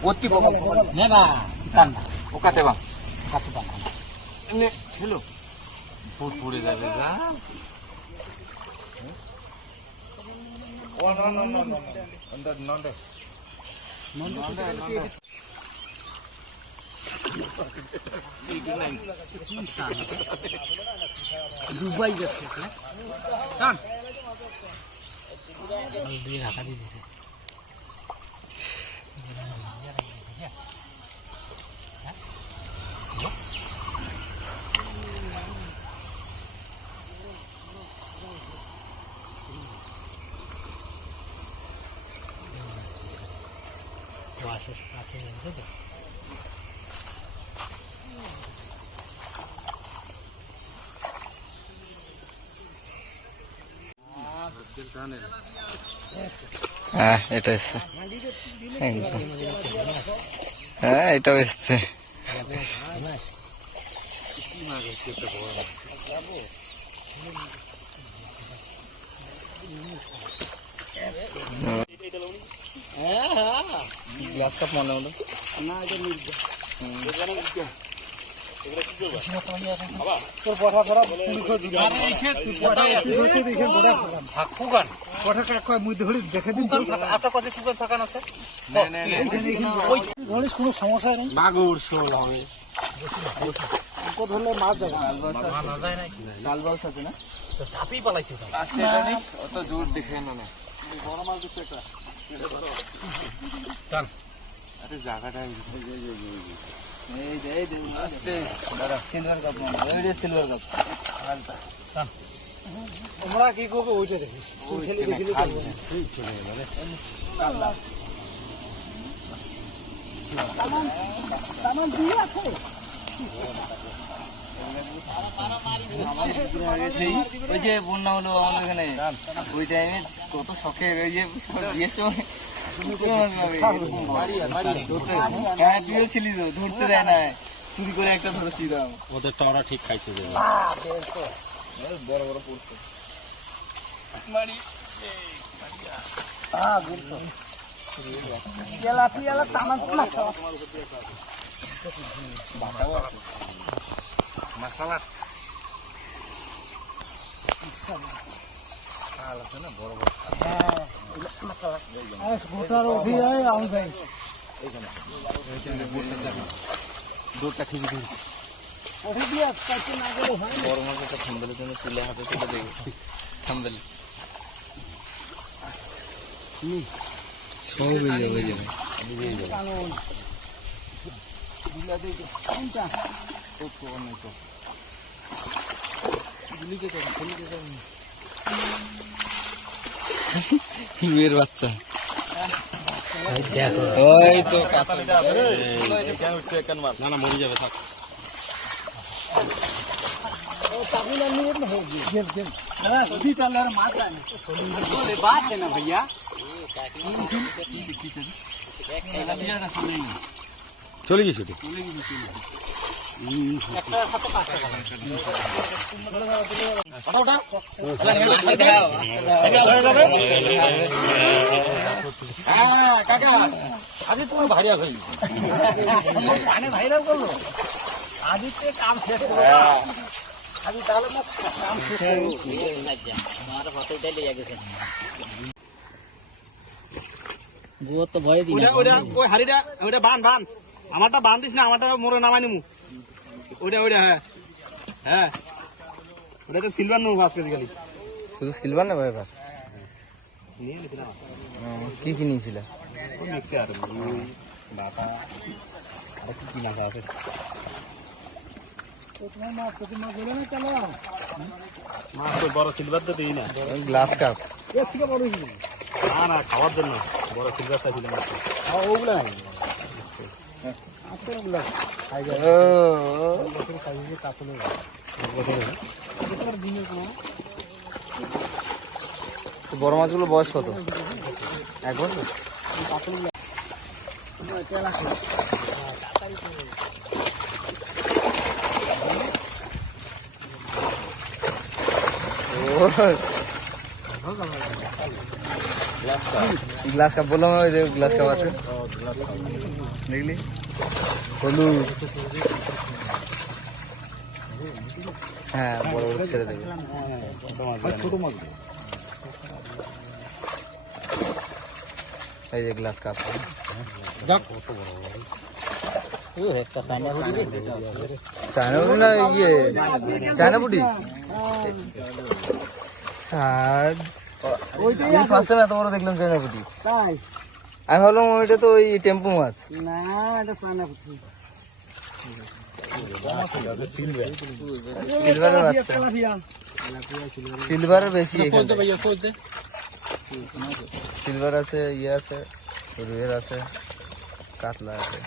Oti bawa neba kan okate bang katu bang ini hello pure jabe ja oh no under nonde Dubai যাচ্ছে টান দিয়ে রাখা দিয়ে দিছে Oasis kafe yandı da. হ্যাঁ এটা এসছে হ্যাঁ এটাও এসছে গ্লাস কাপ মনে হলো না এটা মিলবে কোনো সমস্যা নেই মাগুর ধরলে মাছ যাবে কালবাউস আছে না চাপেই পালাইছে অত জোর দেখে না বড় মাছ দিচ্ছে একটা আরে জায়গাটা আমরা কি করবো ওইটা দেখিস ওই যে বন্যা হলো আমাদের এখানে ওই টাইমে কত শখের ওই যে বিয়ের সময় ধরতে দেয় না চুরি করে একটা ধরেছিলাম ওদের তো আমরা ঠিক খাইছে বড় বড় পড়তো মশলা আছে না বড় বড় গোটার উঠি যায় আমি ভাই এইখানে দৌড়টা খেয়ে দিই উঠে দিয়ে কাছে না গেলে হয় বড় মাছ একটা থাম্বেলের জন্য তুলে হাতে তুলে দেবে থাম্বেল সব হয়ে যাবে দিলা দিয়ে কোনটা তো কোন তো গুলিকে মেয়ের বাচ্চা ওই তো না না মরে যাবে থাক भैया चले गई छुट्टी আজি তোমার ভাইরাল হয়ে ভাইরাল করলো আদিতে কাম শেষ করলো আজি তাহলে কাম শেষ তো ভয় দিই ওই হাড়িটা ওইটা বান আমারটা বান দিস না আমারটা মোরে নামাই নিমু ওইটা হ্যাঁ হ্যাঁ ওটা তো সিলভার নেবো আজকে খালি শুধু সিলভার নেবো এবার নিয়ে নিয়েছিলাম কি কি নিয়েছিল মিক্সার বাটা আর কি কিনা আছে মাছ তো বড় সিলভার তো দিই না গ্লাস কাপ এর থেকে বড় না খাওয়ার জন্য বড় সিলভার চাইছিল ওগুলা বড় মাছগুলো বয়স কত 1 বছর গ্লাস কাপ বললাম, ওই যে গ্লাস কাপ আছে দেখলি, হলুদ। হ্যাঁ, বড় বড় ছেড়ে দেবে। ছোট মাছ এই যে গ্লাস কাপ। চায়না পুটি না ইয়ে, চায়না পুটি। ফার্স্ট টাইম এত বড় দেখলাম চায়না পুটি। আমি ভাবলাম ওইটা তো ওই টেম্পু মাছ। না, এটা চায়না পুঁটি। সিলভারের বাচ্চা, সিলভারের বেশি এখানে। সিলভার আছে, ইয়ে আছে, রুইয়ের আছে, কাতলা আছে।